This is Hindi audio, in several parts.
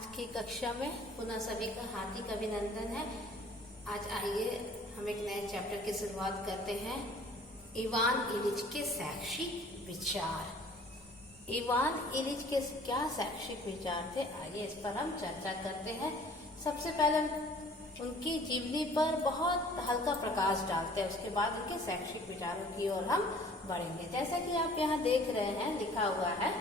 आज की कक्षा में पुनः सभी का हार्दिक अभिनंदन है। आज आइए हम एक नए चैप्टर की शुरुआत करते हैं। इवान इलिच के शैक्षिक विचार। इवान इलिच के क्या शैक्षिक विचार थे, आइए इस पर हम चर्चा करते हैं। सबसे पहले उनकी जीवनी पर बहुत हल्का प्रकाश डालते हैं, उसके बाद उनके शैक्षिक विचारों की ओर हम बढ़ेंगे। जैसा कि आप यहाँ देख रहे हैं, लिखा हुआ है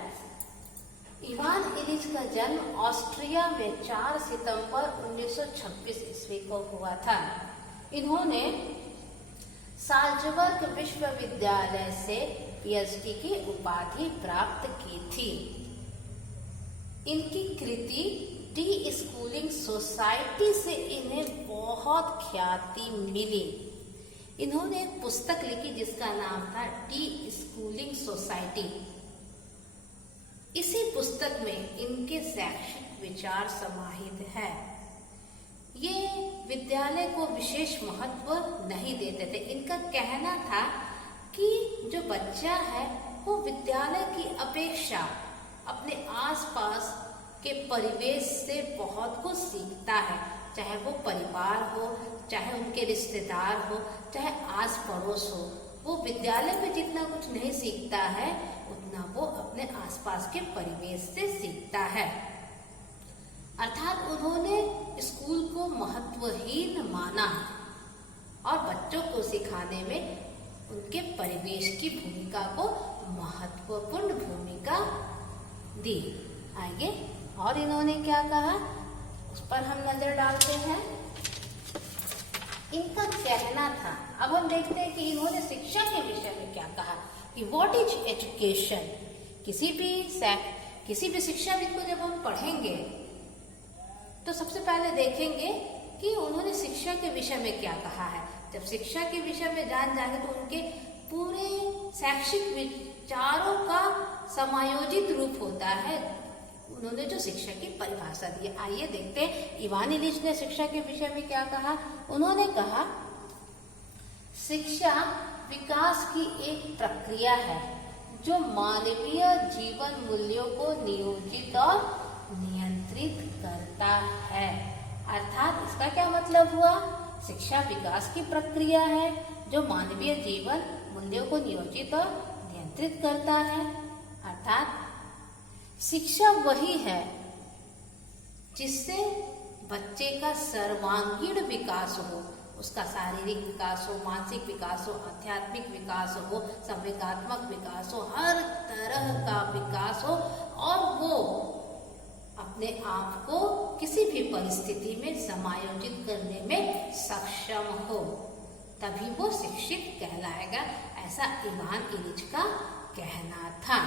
इवान इलिच का जन्म ऑस्ट्रिया में 4 सितंबर 1926 ईस्वी को हुआ था। इन्होंने साल्जबर्ग विश्वविद्यालय से पीएचडी की उपाधि प्राप्त की थी। इनकी कृति डी स्कूलिंग सोसाइटी से इन्हें बहुत ख्याति मिली। इन्होंने एक पुस्तक लिखी जिसका नाम था डी स्कूलिंग सोसाइटी। इसी पुस्तक में इनके शैक्षिक विचार समाहित है। ये विद्यालय को विशेष महत्व नहीं देते थे। इनका कहना था कि जो बच्चा है वो विद्यालय की अपेक्षा अपने आसपास के परिवेश से बहुत कुछ सीखता है, चाहे वो परिवार हो, चाहे उनके रिश्तेदार हो, चाहे आस पड़ोस हो। वो विद्यालय में जितना कुछ नहीं सीखता है उतना वो अपने आसपास के परिवेश से सीखता है। अर्थात उन्होंने स्कूल को महत्वहीन माना और बच्चों को सिखाने में उनके परिवेश की भूमिका को महत्वपूर्ण भूमिका दी। आइए और इन्होंने क्या कहा उस पर हम नजर डालते हैं। इनका कहना था, अब हम देखते हैं कि इन्होंने शिक्षा के विषय में क्या कहा कि व्हाट इज एजुकेशन। किसी भी शिक्षाविद को जब हम पढ़ेंगे तो सबसे पहले देखेंगे कि उन्होंने शिक्षा के विषय में क्या कहा है। जब शिक्षा के विषय में जान जाएंगे तो उनके पूरे शैक्षिक विचारों का समायोजित रूप होता है। उन्होंने जो शिक्षा की परिभाषा दी है, आइए देखते हैं इवान इलिच ने शिक्षा के विषय में क्या कहा। उन्होंने कहा शिक्षा विकास की एक प्रक्रिया है जो मानवीय जीवन मूल्यों को नियोजित और नियंत्रित करता है। अर्थात इसका क्या मतलब हुआ, शिक्षा विकास की प्रक्रिया है जो मानवीय जीवन मूल्यों को नियोजित और नियंत्रित करता है। अर्थात शिक्षा वही है जिससे बच्चे का सर्वांगीण विकास हो, उसका शारीरिक विकास हो, मानसिक विकास हो, आध्यात्मिक विकास हो, संवेगात्मक विकास हो, हर तरह का विकास हो और वो अपने आप को किसी भी परिस्थिति में समायोजित करने में सक्षम हो, तभी वो शिक्षित कहलाएगा। ऐसा इवान इलिच का कहना था।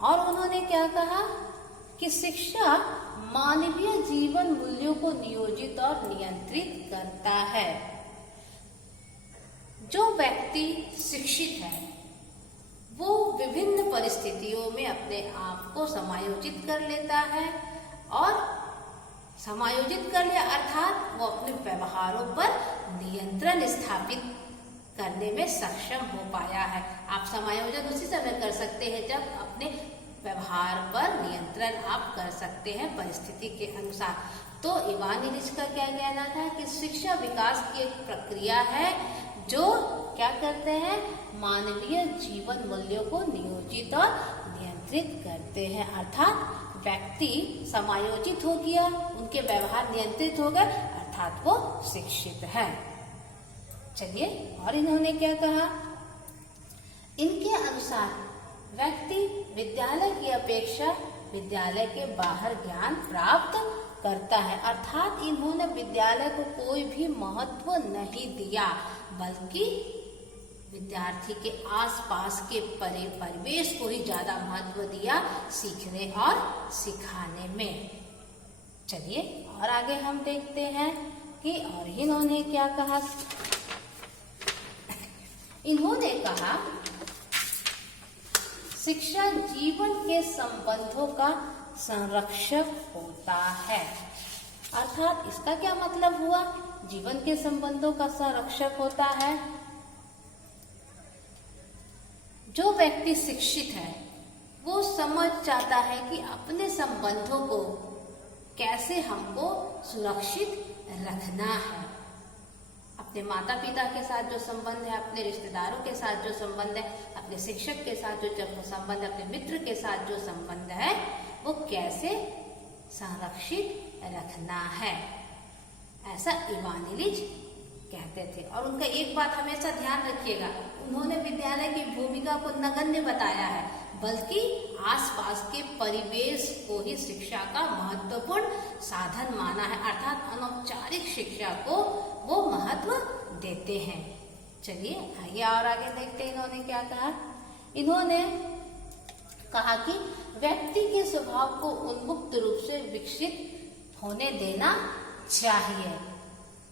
और उन्होंने क्या कहा कि शिक्षा मानवीय जीवन मूल्यों को नियोजित और नियंत्रित करता है। जो व्यक्ति शिक्षित है वो विभिन्न परिस्थितियों में अपने आप को समायोजित कर लेता है और समायोजित कर लिया अर्थात वो अपने व्यवहारों पर नियंत्रण स्थापित करने में सक्षम हो पाया है। आप समायोजन उसी समय कर सकते हैं जब अपने व्यवहार पर नियंत्रण आप कर सकते हैं परिस्थिति के अनुसार। तो इवान इलिच का क्या कहना था कि शिक्षा विकास की एक प्रक्रिया है जो क्या करते हैं, मानवीय जीवन मूल्यों को नियोजित और नियंत्रित करते हैं। अर्थात व्यक्ति समायोजित हो गया, उनके व्यवहार नियंत्रित हो गए, अर्थात वो शिक्षित है। चलिए और इन्होंने क्या कहा, इनके अनुसार व्यक्ति विद्यालय की अपेक्षा विद्यालय के बाहर ज्ञान प्राप्त करता है। अर्थात इन्होंने विद्यालय को कोई भी महत्व नहीं दिया बल्कि विद्यार्थी के आसपास के परिवेश को ही ज्यादा महत्व दिया सीखने और सिखाने में। चलिए और आगे हम देखते हैं कि और इन्होंने क्या कहा। इन्होंने कहा शिक्षा जीवन के संबंधों का संरक्षक होता है। अर्थात इसका क्या मतलब हुआ, जीवन के संबंधों का संरक्षक होता है। जो व्यक्ति शिक्षित है वो समझ जाता है कि अपने संबंधों को कैसे हमको सुरक्षित रखना है। अपने माता पिता के साथ जो संबंध है, अपने रिश्तेदारों के साथ जो संबंध है, अपने शिक्षक के साथ जो संबंध है, अपने मित्र के साथ जो संबंध है, वो कैसे संरक्षित रखना है, ऐसा इवान इलिच कहते थे। और उनका एक बात हमेशा ध्यान रखिएगा, उन्होंने विद्यालय की भूमिका को नगण्य बताया है, बल्कि आसपास के परिवेश को ही शिक्षा का महत्वपूर्ण साधन माना है, अर्थात अनौपचारिक शिक्षा को वो महत्व देते हैं। चलिए आगे और आगे देखते हैं इन्होंने क्या कहा। इन्होंने कहा कि व्यक्ति के स्वभाव को उन्मुक्त रूप से विकसित होने देना चाहिए।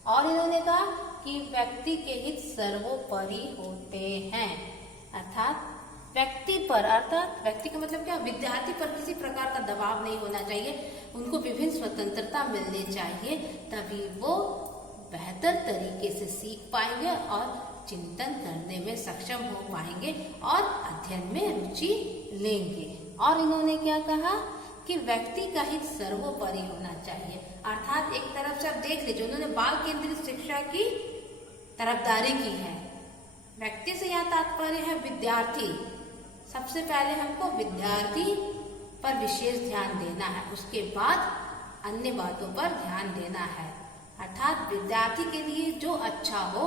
और इन्होंने कहा कि व्यक्ति के हित सर्वोपरि होते हैं, अर्थात व्यक्ति पर, अर्थात व्यक्ति का मतलब क्या, विद्यार्थी पर किसी प्रकार का दबाव नहीं होना चाहिए, उनको विभिन्न स्वतंत्रता मिलनी चाहिए, तभी वो बेहतर तरीके से सीख पाएंगे और चिंतन करने में सक्षम हो पाएंगे और अध्ययन में रुचि लेंगे। और इन्होंने क्या कहा कि व्यक्ति का हित सर्वोपरि होना चाहिए, अर्थात एक तरफ से आप देख लीजिए उन्होंने बाल केंद्रित शिक्षा की तरफदारी की है। व्यक्ति से यहाँ तात्पर्य है विद्यार्थी। सबसे पहले हमको विद्यार्थी पर विशेष ध्यान देना है, उसके बाद अन्य बातों पर ध्यान देना है, अर्थात विद्यार्थी के लिए जो अच्छा हो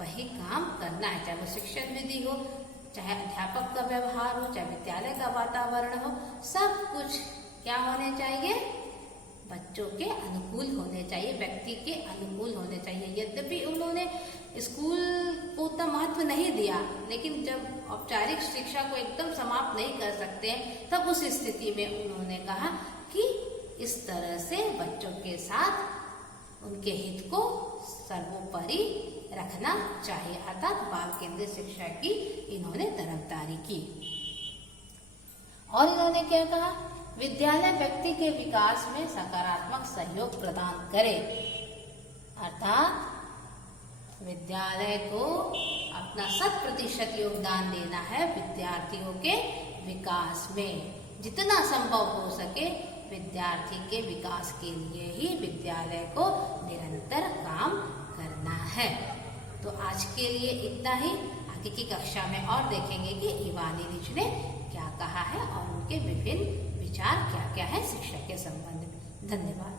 वही काम करना है, चाहे वो शिक्षण विधि हो, चाहे अध्यापक का व्यवहार हो, चाहे विद्यालय का वातावरण हो, सब कुछ क्या होने चाहिए, बच्चों के अनुकूल होने चाहिए, व्यक्ति के अनुकूल होने चाहिए। यद्यपि उन्होंने स्कूल को उतना महत्व नहीं दिया, लेकिन जब औपचारिक शिक्षा को एकदम समाप्त नहीं कर सकते हैं, तब उस स्थिति में उन्होंने कहा कि इस तरह से बच्चों के साथ उनके हित को सर्वोपरि रखना चाहिए, अर्थात बाल केंद्रित शिक्षा की इन्होंने तरफदारी की। और इन्होंने क्या कहा, विद्यालय व्यक्ति के विकास में सकारात्मक सहयोग प्रदान करे, अर्थात विद्यालय को अपना 100% योगदान देना है विद्यार्थियों के विकास में। जितना संभव हो सके विद्यार्थी के विकास के लिए ही विद्यालय को निरंतर काम करना है। तो आज के लिए इतना ही। आगे की कक्षा में और देखेंगे कि इवान इलिच ने क्या कहा है और उनके विभिन्न विचार क्या क्या है शिक्षा के संबंध में। धन्यवाद।